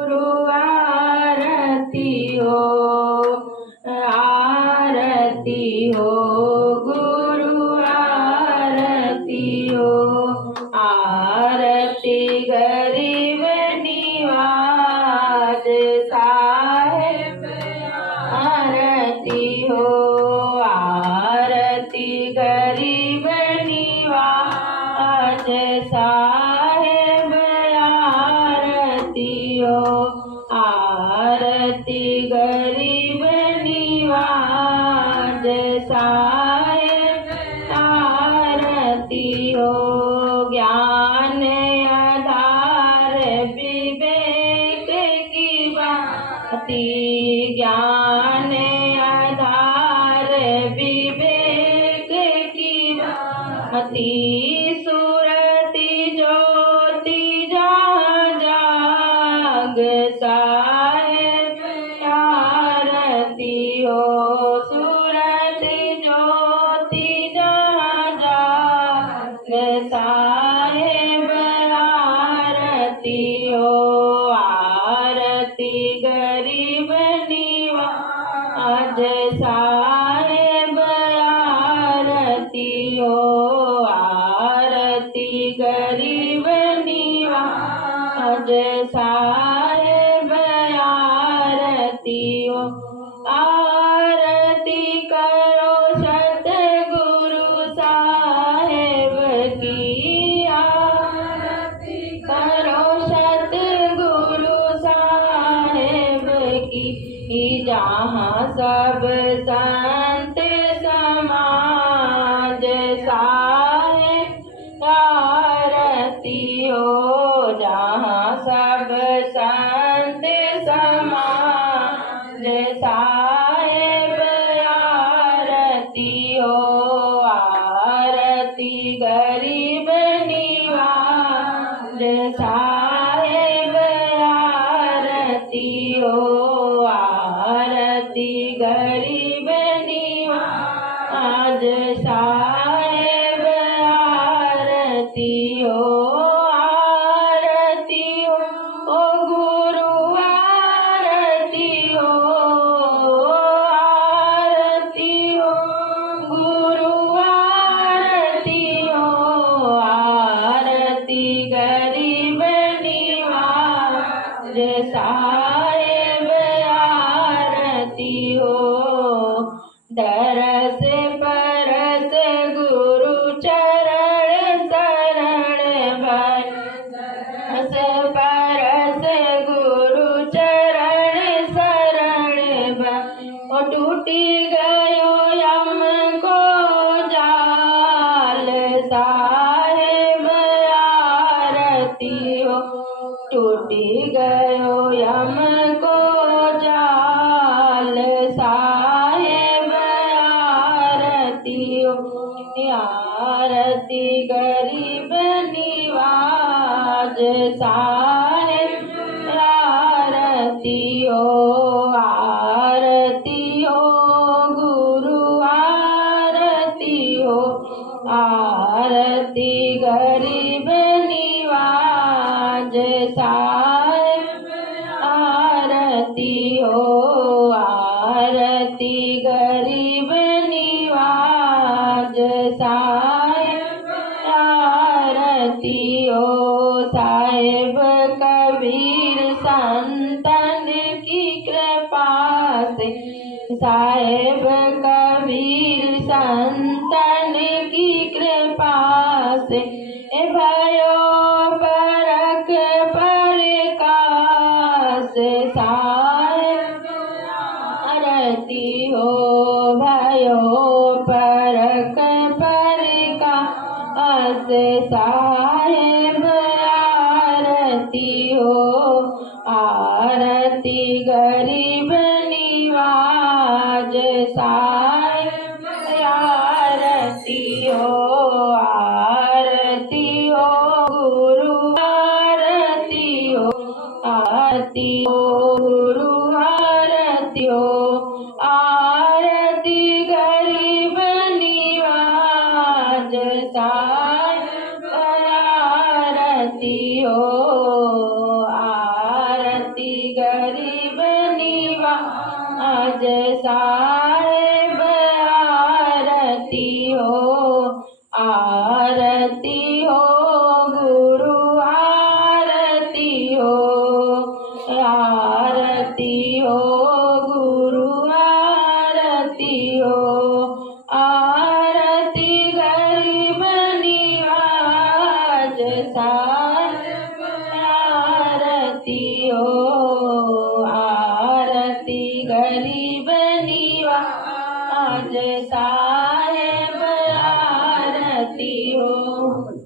गुरु आरती हो, आरती हो, गुरु आरती हो, आरती गरीब निवाज साहेब आरती हो, आरती गरीब निवाज साहेब आरती हो, आरती गरीब निवाज साहेब आरती हो, ज्ञान आधार विवेक की बाती, ज्ञान आधार विवेक की बाती, सुरति ज्योति जहाँ जाग साहेब आरती हो, सुरति ज्योति जहाँ जाग साहेब आरती हो, आरती गरीब निवाज साहेब आरती हो, आरती गरीब निवाज साहेब आरती हो, आरती करो सतगुरु साहेब की, आरती करो सतगुरु साहेब की, जहाँ सब संत समाज साहेब आरती हो, जहाँ सब संत समाज साहेब आरती हो, आरती गरीब निवाज साहेब आरती हो, आरती गरीब निवाज साहेब आरती हो, आरती हो, ओ गुरु आरती हो, आरती हो, गुरु आरती हो, आरती गरीब निवाज साहेब आरती हो, दरस परस गुरु चरण शरण भय, दरस परस गुरु चरण शरण भय, ओ टूटी गयो यम को जाल साहेब आरती हो, टूटी गयो यम को जाल साहेब आरती हो, आरती गरीब निवाज साहेब आरती हो, आरती हो, गुरु आरती हो, आरती गरीब निवाज साहेब आरती हो, आरती गरीब निवाज साहेब आरती हो, साहेब कबीर संतन की कृपा से, साहेब कबीर संतन की कृपा से, भयो परक प्रकाश साहेब आरती हो, भयो परक प्रकाश साहेब आरती हो, आरती गरीब निवाज साहेब आरती हो, आरती हो, गुरु आरती हो, आरती हो, गुरु आरती हो, आरती गरीब निवाज साहेब आरती हो, आरती आरती गरीब निवाज साहेब आरती हो गुरु आरती हो गुरु आरती हो आरती गरीब निवाज साहेब आरती हो आरती गरीब निवाज साहेब आरती हो।